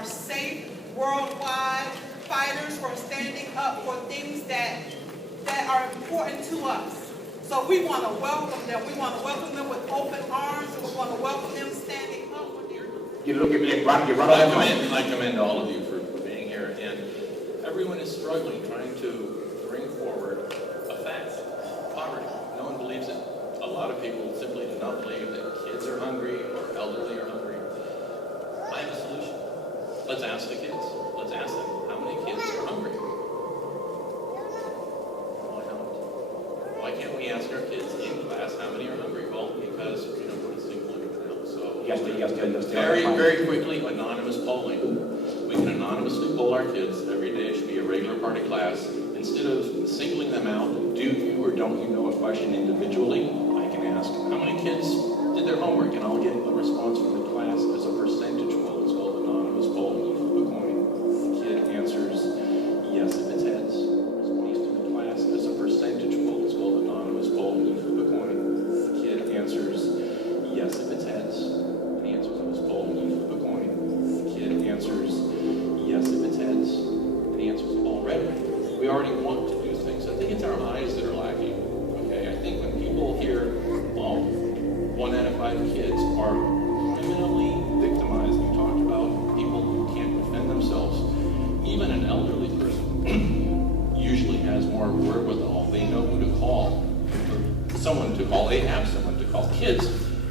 are safe worldwide, fighters for standing up for things that are important to us. So we want to welcome them. We want to welcome them with open arms, and we want to welcome them standing up when they're... You look at me and right I commend all of you for being here, and everyone is struggling, trying to bring forward a fact: poverty. No one believes it. A lot of people simply do not believe that kids are hungry or elderly are hungry. I have a solution. Let's ask the kids. Let's ask them, how many kids are hungry? Why not? Why can't we ask our kids in class how many are hungry? Well, because we don't want to single them out. So very quickly, anonymous polling. We can anonymously poll our kids every day. It should be a regular part of class. Instead of singling them out, do you or don't you know a question individually, I can ask, how many kids did their homework? And I'll get a response from the class as a percentage poll. It's called anonymous polling. You flip a coin. The kid answers yes if it's heads. Response to the class as a percentage poll. It's called anonymous polling. You flip a coin. The kid answers yes if it's heads. And the answer is polling. You flip a coin. The kid answers yes if it's heads. And the answer is all red. We already want to do things. I think it's our eyes that are lacking. Okay, I think when people hear, oh, 1 out of 5 kids are criminally victimized. You talked about people who can't defend themselves. Even an elderly person usually has more wherewithal. They know who to call, someone to call. They have someone to call. Kids,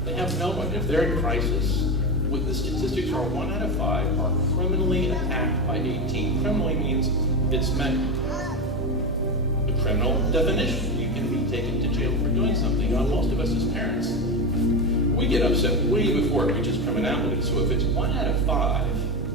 they have no one. If they're in crisis, what the statistics are 1 out of 5 are criminally attacked by 18. Criminally means it's meant the criminal definition. You can be taken to jail for doing something. Now, most of us as parents, we get upset way before it reaches criminality. So if it's 1 out of 5,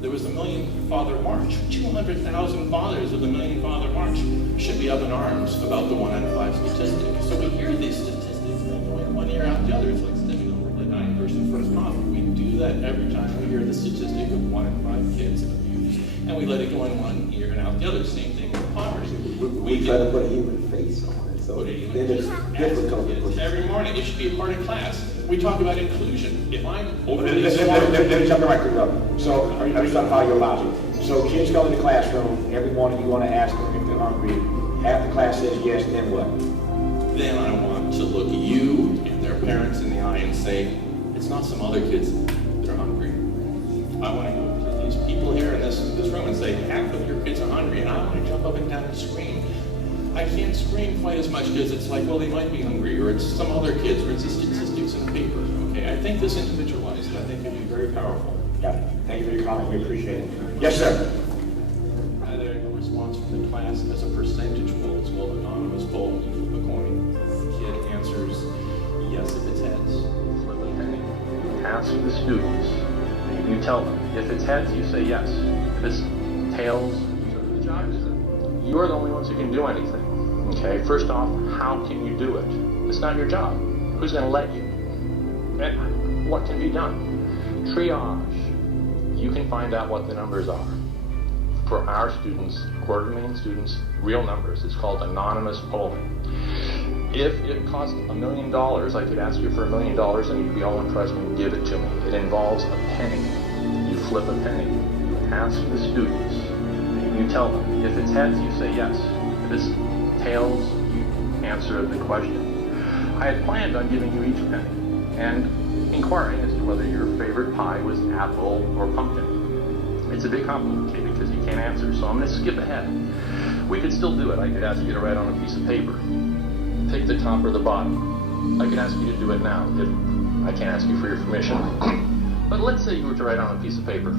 there was the Million Father March. 200,000 fathers of the Million Father March should be up in arms about the 1 out of 5 statistic. So we hear these statistics and they go in one ear out the other. It's like stepping over the dying person for his coffee. We do that every time we hear the statistic of 1 in 5 kids abused. And we let it go in one ear and out the other. Same thing with poverty. We try to put a human face on it, so then it's difficult. Every morning, it should be a part of class. We talk about inclusion. If I'm overly smart... Let me jump right quick up. So, I'm trying to follow your logic. So, kids come in the classroom, every morning you want to ask them if they're hungry. Half the class says yes, then what? Then I want to look you and their parents in the eye and say, it's not some other kids that are hungry. I want to go to these people here in this room and say, half of your kids are hungry, and I want to jump up and down and scream. I can't scream quite as much because it's like, well, they might be hungry, or it's some other kids, or it's the statistics in the paper. Okay, I think this individualized, I think, can be very powerful. Got it. Thank you for your comment. We appreciate it. Yes, sir. Either a response from the class as a percentage poll. It's called anonymous poll. You flip a coin. The kid answers yes if it's heads. Flip a penny. Ask the students. You tell them. If it's heads, you say yes. If it's tails, so the job is it. You're the only ones who can do anything. Okay, first off, how can you do it? It's not your job. Who's going to let you? And what can be done? Triage. You can find out what the numbers are. For our students, 250,000 students, real numbers. It's called anonymous polling. If it cost $1 million, I could ask you for $1 million and you'd be all impressed and give it to me. It involves a penny. You flip a penny. You ask the students. You tell them. If it's heads, you say yes. If it's tails, you answer the question. I had planned on giving you each penny and inquiring as to whether your favorite pie was apple or pumpkin. It's a bit complicated because you can't answer, so I'm going to skip ahead. We could still do it. I could ask you to write on a piece of paper. Pick the top or the bottom. I could ask you to do it now if I can't ask you for your permission. But let's say you were to write on a piece of paper.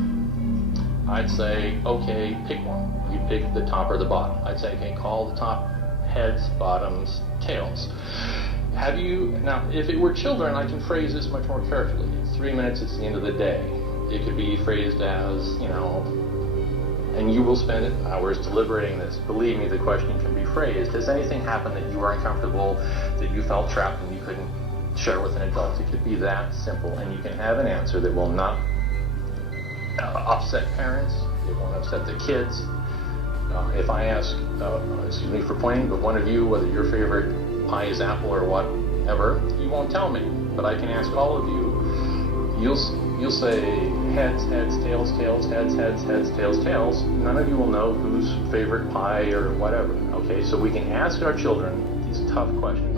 I'd say, okay, pick one. You pick the top or the bottom. I'd say, okay, call the top heads, bottoms, tails. Have you, now, if it were children, I can phrase this much more carefully. It's 3 minutes, it's the end of the day. It could be phrased as, you know, and you will spend hours deliberating this. Believe me, the question can be phrased. Has anything happened that you were uncomfortable, that you felt trapped and you couldn't share with an adult? It could be that simple, and you can have an answer that will not upset parents, it won't upset the kids. If I ask, excuse me for pointing, but one of you, whether your favorite pie is apple or whatever, you won't tell me. But I can ask all of you. you'll say heads, heads, tails, tails, heads, heads, heads, tails, tails. None of you will know whose favorite pie or whatever. Okay, so we can ask our children these tough questions.